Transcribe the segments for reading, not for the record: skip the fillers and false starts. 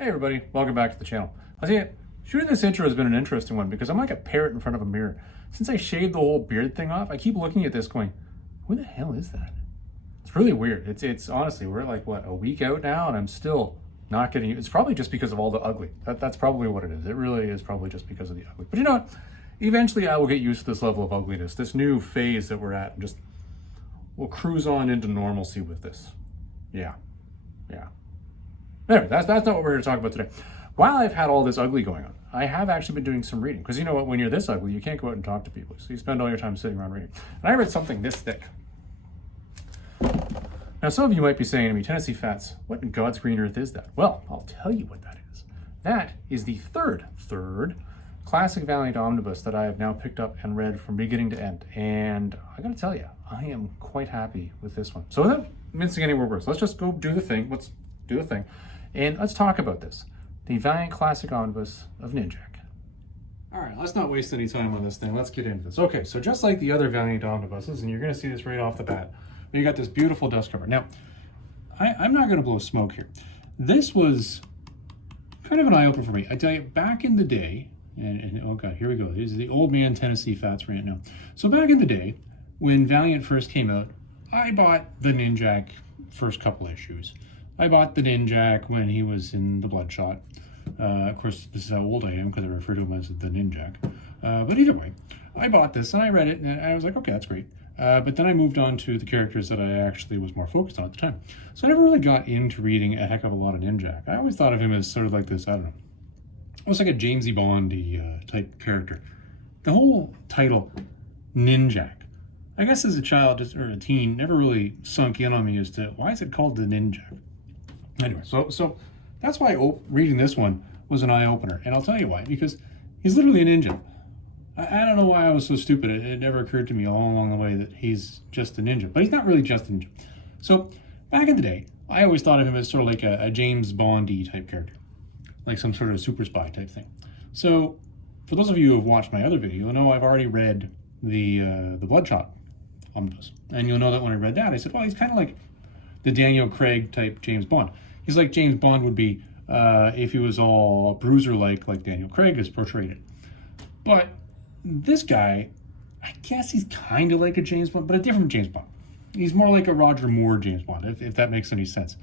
Hey everybody, welcome back to the channel. I'll tell you, shooting this intro has been an interesting one because I'm like a parrot in front of a mirror. Since I shaved the whole beard thing off, I keep looking at this going, who the hell is that? It's really weird. It's honestly, we're like, what, a week out now and I'm still not getting, it's probably just because of all the ugly. That's probably what it is. It really is probably just because of the ugly. But you know what? Eventually I will get used to this level of ugliness, this new phase that we're at, and just, we'll cruise on into normalcy with this. Yeah. Anyway, that's not what we're going to talk about today. While I've had all this ugly going on, I have actually been doing some reading. Because you know what, when you're this ugly, you can't go out and talk to people. So you spend all your time sitting around reading. And I read something this thick. Now some of you might be saying to me, Tennessee Fats, what in God's green earth is that? Well, I'll tell you what that is. That is the third classic Valiant Omnibus that I have now picked up and read from beginning to end. And I gotta tell you, I am quite happy with this one. So without mincing any more words, let's just go do the thing. Let's do the thing. And let's talk about this. The Valiant Classic Omnibus of Ninjak. All right, let's not waste any time on this thing. Let's get into this. Okay, so just like the other Valiant Omnibuses, and you're gonna see this right off the bat, you got this beautiful dust cover. Now, I'm not gonna blow smoke here. This was kind of an eye-opener for me. I tell you, back in the day, and oh God, here we go. This is the old man Tennessee Fats rant now. So back in the day, when Valiant first came out, I bought the Ninjak first couple issues. I bought the Ninjak when he was in the Bloodshot. Of course, this is how old I am because I refer to him as the Ninjak. But either way, I bought this and I read it and I was like, okay, that's great. But then I moved on to the characters that I actually was more focused on at the time. So I never really got into reading a heck of a lot of Ninjak. I always thought of him as sort of like this, I don't know, almost like a Jamesy Bondy type character. The whole title, Ninjak, I guess as a child or a teen, never really sunk in on me as to why is it called the Ninjak? Anyway, so that's why reading this one was an eye-opener. And I'll tell you why, because he's literally a ninja. I don't know why I was so stupid. It never occurred to me all along the way that he's just a ninja. But he's not really just a ninja. So back in the day, I always thought of him as sort of like a James Bondy type character. Like some sort of super spy type thing. So for those of you who have watched my other video, you'll know I've already read the Bloodshot Omnibus. And you'll know that when I read that, I said, well, he's kind of like the Daniel Craig type James Bond. He's like James Bond would be if he was all bruiser-like Daniel Craig has portrayed it. But this guy, I guess he's kind of like a James Bond, but a different James Bond. He's more like a Roger Moore James Bond, if that makes any sense.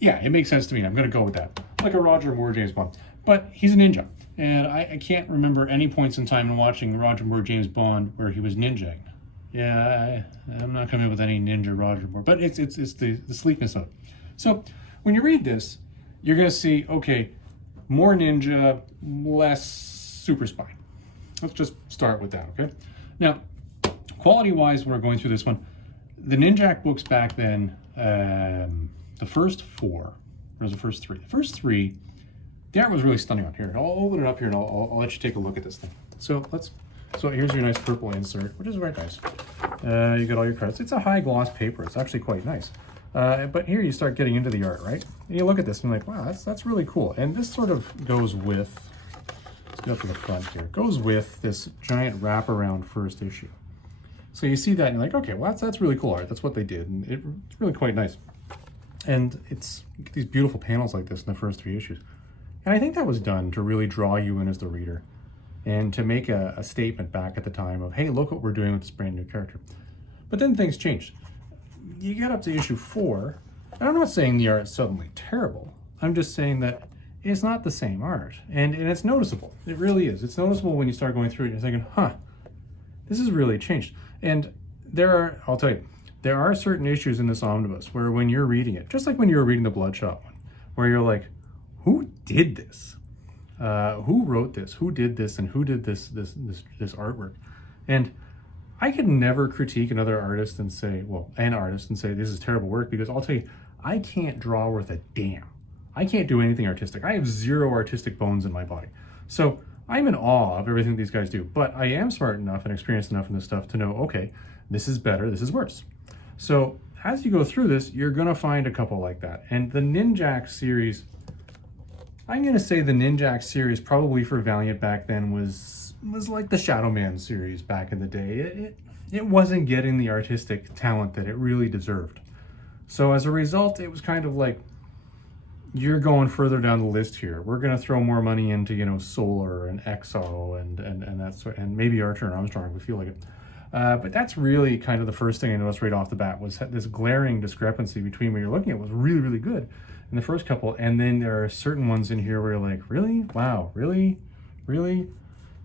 Yeah, it makes sense to me. I'm going to go with that. Like a Roger Moore James Bond. But he's a ninja. And I can't remember any points in time in watching Roger Moore James Bond where he was ninjaing. Yeah, I'm not coming up with any ninja Roger Moore, but it's the sleekness of it. So when you read this, you're going to see, okay, more ninja, less super spy. Let's just start with that, okay? Now, quality-wise, when we're going through this one, the Ninjak books back then, the first four, or was the first three? The first three, the art was really stunning on here. I'll open it up here and I'll let you take a look at this thing. So here's your nice purple insert, which is very nice. You got all your cards. It's a high gloss paper. It's actually quite nice. But here you start getting into the art, right? And you look at this and you're like, wow, that's really cool. And this sort of goes with, let's go up to the front here, goes with this giant wraparound first issue. So you see that and you're like, okay, well, that's really cool art. That's what they did. And it's really quite nice. And it's these beautiful panels like this in the first three issues. And I think that was done to really draw you in as the reader and to make a statement back at the time of, hey, look what we're doing with this brand new character. But then things changed. You get up to issue 4, and I'm not saying the art is suddenly terrible. I'm just saying that it's not the same art, and it's noticeable. It really is. It's noticeable when you start going through it, you're thinking, huh, this has really changed. And I'll tell you, there are certain issues in this omnibus where when you're reading it, just like when you were reading the Bloodshot one, where you're like, who did this? Who wrote this? Who did this? And who did this artwork? And I could never critique another artist and say, well, an artist and say, this is terrible work, because I'll tell you, I can't draw worth a damn. I can't do anything artistic. I have zero artistic bones in my body. So I'm in awe of everything these guys do, but I am smart enough and experienced enough in this stuff to know, okay, this is better, this is worse. So as you go through this, you're gonna find a couple like that. And the Ninjak series, I'm gonna say the Ninjak series probably for Valiant back then was like the Shadow Man series back in the day. It wasn't getting the artistic talent that it really deserved. So as a result, it was kind of like, you're going further down the list here. We're going to throw more money into, you know, Solar and Exo and that sort, and maybe Archer and Armstrong if we feel like it. But that's really kind of the first thing I noticed right off the bat was this glaring discrepancy between what you're looking at was really, really good in the first couple, and then there are certain ones in here where you're like, really? Wow, really? Really?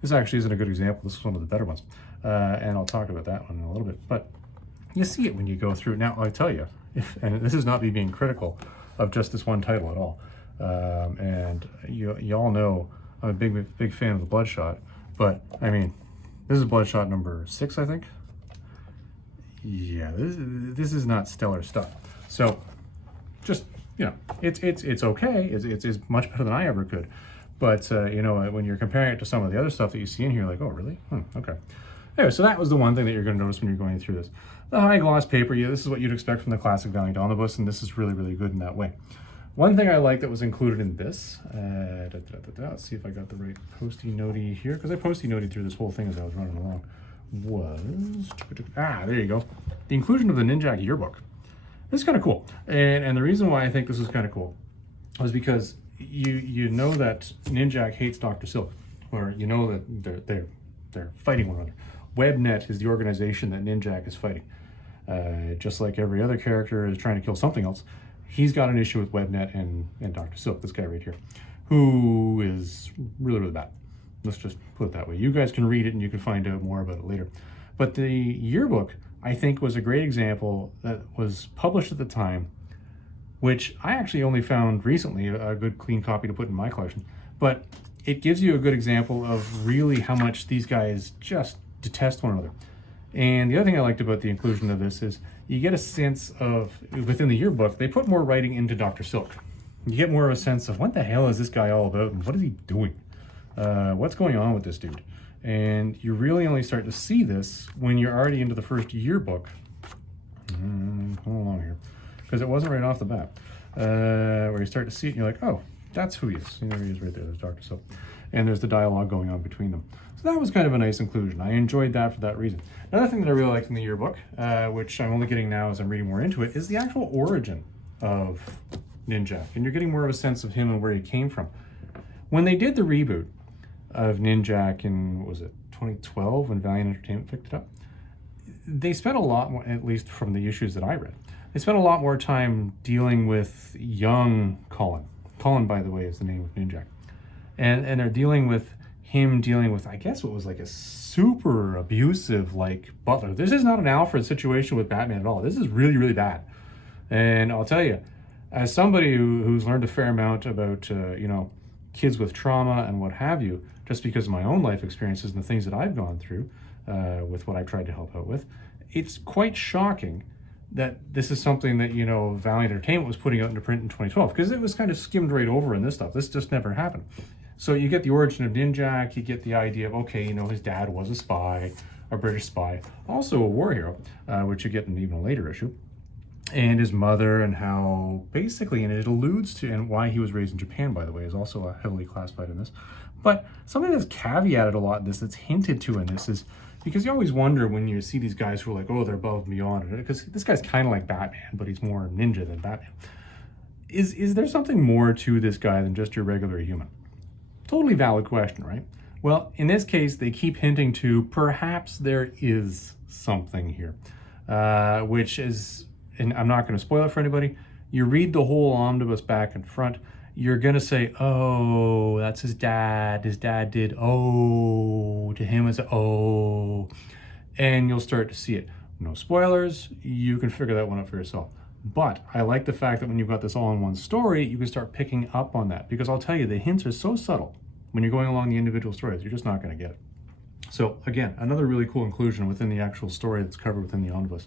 This actually isn't a good example. This is one of the better ones. And I'll talk about that one in a little bit. But you see it when you go through. Now, I tell you, and this is not me being critical of just this one title at all. And you all know I'm a big fan of the Bloodshot. But, I mean, this is Bloodshot number 6, I think. Yeah, this is not stellar stuff. So, just, you know, it's okay. It's much better than I ever could. But, you know, when you're comparing it to some of the other stuff that you see in here, like, oh, really? Okay. Anyway, so that was the one thing that you're going to notice when you're going through this. The high gloss paper, yeah, this is what you'd expect from the classic Valiant Omnibus, and this is really, really good in that way. One thing I like that was included in this, let's see if I got the right posty notey here, because I posty noted through this whole thing as I was running along, was, there you go, the inclusion of the Ninjak yearbook. This is kind of cool, and the reason why I think this is kind of cool was because you know that Ninjak hates Dr. Silk, or you know that they're fighting one another. WebNet is the organization that Ninjak is fighting. Just like every other character is trying to kill something else, he's got an issue with WebNet and Dr. Silk, this guy right here, who is really, really bad. Let's just put it that way. You guys can read it and you can find out more about it later. But the yearbook, I think, was a great example that was published at the time, which I actually only found recently a good clean copy to put in my collection. But it gives you a good example of really how much these guys just detest one another. And the other thing I liked about the inclusion of this is you get a sense of, within the yearbook, they put more writing into Dr. Silk. You get more of a sense of what the hell is this guy all about and what is he doing? What's going on with this dude? And you really only start to see this when you're already into the first yearbook. Hold along here. Because it wasn't right off the bat. Where you start to see it and you're like, oh, that's who he is. There he is right there, there's Dr. Silk. And there's the dialogue going on between them. So that was kind of a nice inclusion. I enjoyed that for that reason. Another thing that I really liked in the yearbook, which I'm only getting now as I'm reading more into it, is the actual origin of Ninjak. And you're getting more of a sense of him and where he came from. When they did the reboot of Ninjak in, what was it, 2012, when Valiant Entertainment picked it up, they spent a lot more, at least from the issues that I read, they spent a lot more time dealing with young Colin. Colin, by the way, is the name of Ninjak. And they're dealing with him dealing with, I guess, what was like a super abusive, like, butler. This is not an Alfred situation with Batman at all. This is really, really bad. And I'll tell you, as somebody who's learned a fair amount about, you know, kids with trauma and what have you, just because of my own life experiences and the things that I've gone through with what I've tried to help out with, it's quite shocking that this is something that, you know, Valiant Entertainment was putting out into print in 2012, because it was kind of skimmed right over in this stuff. This just never happened. So you get the origin of Ninjak, you get the idea of, okay, you know, his dad was a spy, a British spy, also a war hero, which you get in even a later issue, and his mother, and how basically, and it alludes to, and why he was raised in Japan, by the way, is also heavily classified in this. But something that's caveated a lot in this, that's hinted to in this, is because you always wonder when you see these guys who are like, oh, they're above and beyond, because this guy's kind of like Batman, but he's more ninja than Batman. Is there something more to this guy than just your regular human? Totally valid question, right? Well, in this case, they keep hinting to perhaps there is something here, which is, and I'm not going to spoil it for anybody, you read the whole omnibus back and front, you're going to say, oh, that's his dad. His dad did, oh, to him as oh, and you'll start to see it. No spoilers, you can figure that one out for yourself. But I like the fact that when you've got this all in one story, you can start picking up on that, because I'll tell you, the hints are so subtle when you're going along the individual stories, you're just not going to get it. So again, another really cool inclusion within the actual story that's covered within the omnibus.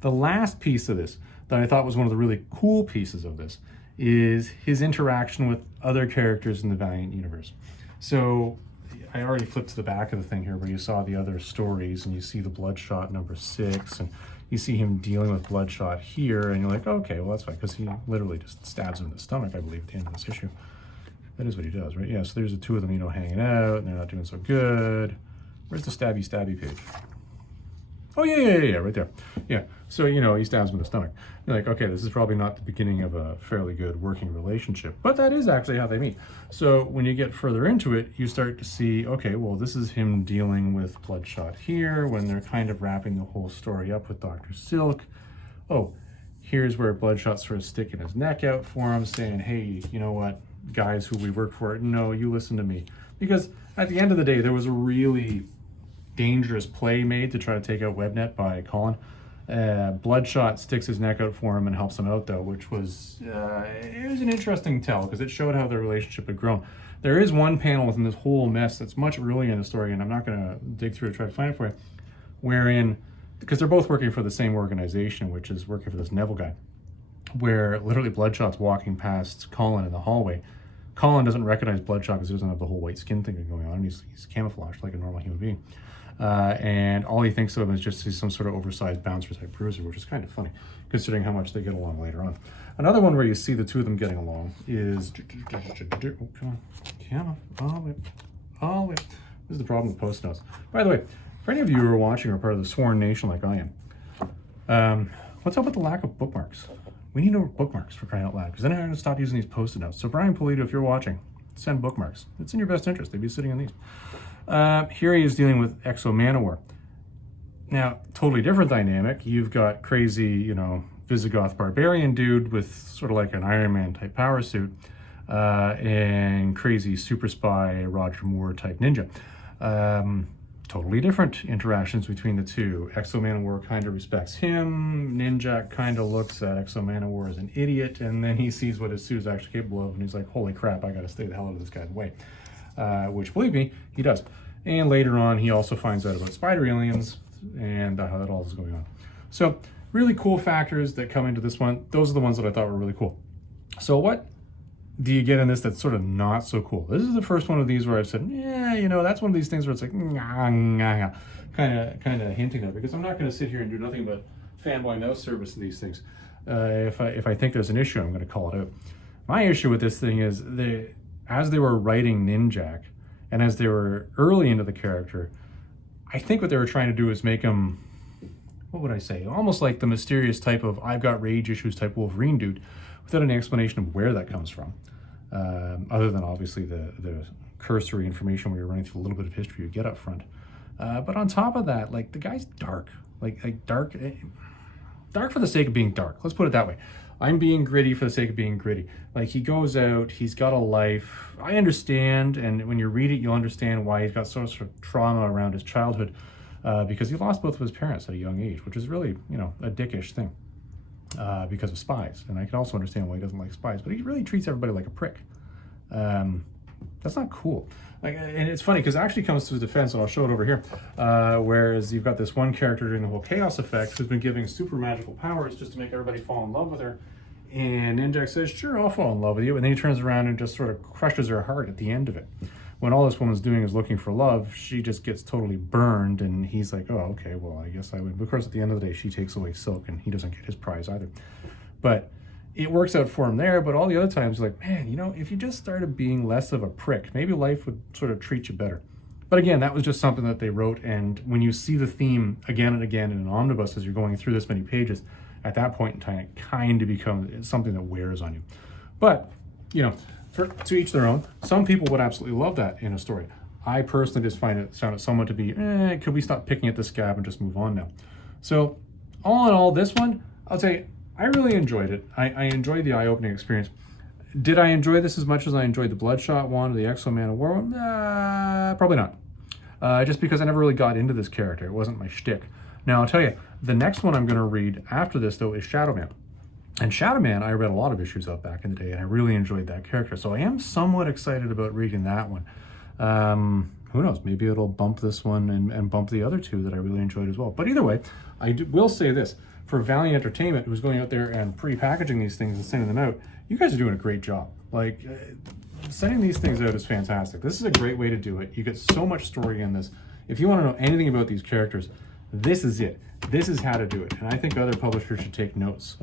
The last piece of this that I thought was one of the really cool pieces of this is his interaction with other characters in the Valiant universe. So I already flipped to the back of the thing here where you saw the other stories, and you see the Bloodshot number 6, and you see him dealing with Bloodshot here, and you're like, okay, well, that's fine, because he literally just stabs him in the stomach, I believe, at the end of this issue. That is what he does, right? Yeah, so there's the two of them, you know, hanging out, and they're not doing so good. Where's the stabby page? Oh, yeah, right there. Yeah, so, you know, he stabs him in the stomach. You're like, okay, this is probably not the beginning of a fairly good working relationship, but that is actually how they meet. So when you get further into it, you start to see, okay, well, this is him dealing with Bloodshot here when they're kind of wrapping the whole story up with Dr. Silk. Oh, here's where Bloodshot's sort of sticking his neck out for him, saying, hey, you know what, guys who we work for, no, you listen to me. Because at the end of the day, there was a really dangerous play made to try to take out Webnet by Colin. Bloodshot sticks his neck out for him and helps him out, though, which was it was an interesting tell because it showed how their relationship had grown. There is one panel within this whole mess that's much earlier in the story, and I'm not going to dig through to try to find it for you, wherein, because they're both working for the same organization, which is working for this Neville guy, where literally Bloodshot's walking past Colin in the hallway. Colin doesn't recognize Bloodshot because he doesn't have the whole white skin thing going on. He's camouflaged like a normal human being. And all he thinks of him is just some sort of oversized bouncer type bruiser, which is kind of funny, considering how much they get along later on. Another one where you see the two of them getting along is... Oh, come on. Oh, wait. This is the problem with post notes. By the way, for any of you who are watching or part of the Sworn Nation like I am, what's up with the lack of bookmarks? We need more bookmarks, for crying out loud, because then I'm going to stop using these post-it notes. So Brian Polito, if you're watching, send bookmarks. It's in your best interest. They'd be sitting on these. Here he is dealing with Exo Manowar. Now, totally different dynamic. You've got crazy, you know, Visigoth barbarian dude with sort of like an Iron Man type power suit, and crazy super spy Roger Moore type ninja. Totally different interactions between the two. Exo Manowar kind of respects him. Ninjak kind of looks at Exo Manowar as an idiot, and then he sees what his suit is actually capable of, and he's like, holy crap, I gotta stay the hell out of this guy's way. Which, believe me, he does. And later on, he also finds out about spider aliens and how that all is going on. So, really cool factors that come into this one. Those are the ones that I thought were really cool. So what do you get in this that's sort of not so cool? This is the first one of these where I've said, yeah, you know, that's one of these things where it's like, kind of hinting at it, because I'm not going to sit here and do nothing but fanboy mouse service to these things. If I think there's an issue, I'm going to call it out. My issue with this thing is as they were writing Ninjak, and as they were early into the character, I think what they were trying to do is make him, what would I say, almost like the mysterious type of I've got rage issues type Wolverine dude, without any explanation of where that comes from. Other than obviously the cursory information where you're running through a little bit of history you get up front. But on top of that, like, the guy's dark. Like dark for the sake of being dark. Let's put it that way. I'm being gritty for the sake of being gritty. Like, he goes out, he's got a life. I understand, and when you read it, you'll understand why he's got sort of trauma around his childhood, because he lost both of his parents at a young age, which is really, you know, a dickish thing, because of spies. And I can also understand why he doesn't like spies, but he really treats everybody like a prick. That's not cool. Like, and it's funny because it actually comes to his defense, and I'll show it over here. Whereas you've got this one character during the whole chaos effect who's been giving super magical powers just to make everybody fall in love with her. And Ninjak says, sure, I'll fall in love with you. And then he turns around and just sort of crushes her heart at the end of it. When all this woman's doing is looking for love, she just gets totally burned. And he's like, oh, okay, well, I guess I would. But of course, at the end of the day, she takes away Silk, and he doesn't get his prize either. But it works out for him there, but all the other times, like, man, you know, if you just started being less of a prick, maybe life would sort of treat you better. But again, that was just something that they wrote, and when you see the theme again and again in an omnibus as you're going through this many pages, at that point in time, it kind of becomes something that wears on you. But, you know, to each their own. Some people would absolutely love that in a story. I personally just find it somewhat to be, could we stop picking at the scab and just move on now? So, all in all, this one, I'll tell you, I really enjoyed it. I enjoyed the eye-opening experience. Did I enjoy this as much as I enjoyed the Bloodshot one or the Exo Manowar one? Probably not. Just because I never really got into this character. It wasn't my shtick. Now, I'll tell you, the next one I'm going to read after this, though, is Shadow Man. And Shadow Man, I read a lot of issues of back in the day, and I really enjoyed that character. So I am somewhat excited about reading that one. Who knows? Maybe it'll bump this one and bump the other two that I really enjoyed as well. But either way, will say this. For Valiant Entertainment, who's going out there and pre-packaging these things and sending them out, you guys are doing a great job. Like, sending these things out is fantastic. This is a great way to do it. You get so much story in this. If you want to know anything about these characters, this is it. This is how to do it. And I think other publishers should take notes.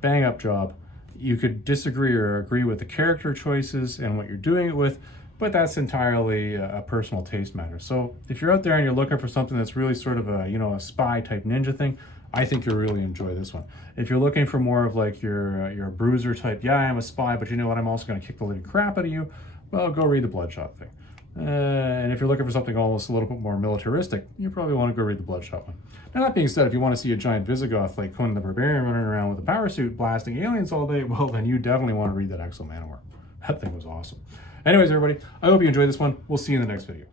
Bang up job. You could disagree or agree with the character choices and what you're doing it with, but that's entirely a personal taste matter. So if you're out there and you're looking for something that's really sort of a, you know, a spy type ninja thing, I think you'll really enjoy this one. If you're looking for more of like your bruiser type, yeah, I'm a spy, but you know what, I'm also going to kick the living crap out of you, well, go read the Bloodshot thing. And if you're looking for something almost a little bit more militaristic, you probably want to go read the Bloodshot one. Now, that being said, if you want to see a giant Visigoth like Conan the Barbarian running around with a power suit blasting aliens all day, well, then you definitely want to read that Exo Manowar. That thing was awesome. Anyways, everybody, I hope you enjoyed this one. We'll see you in the next video.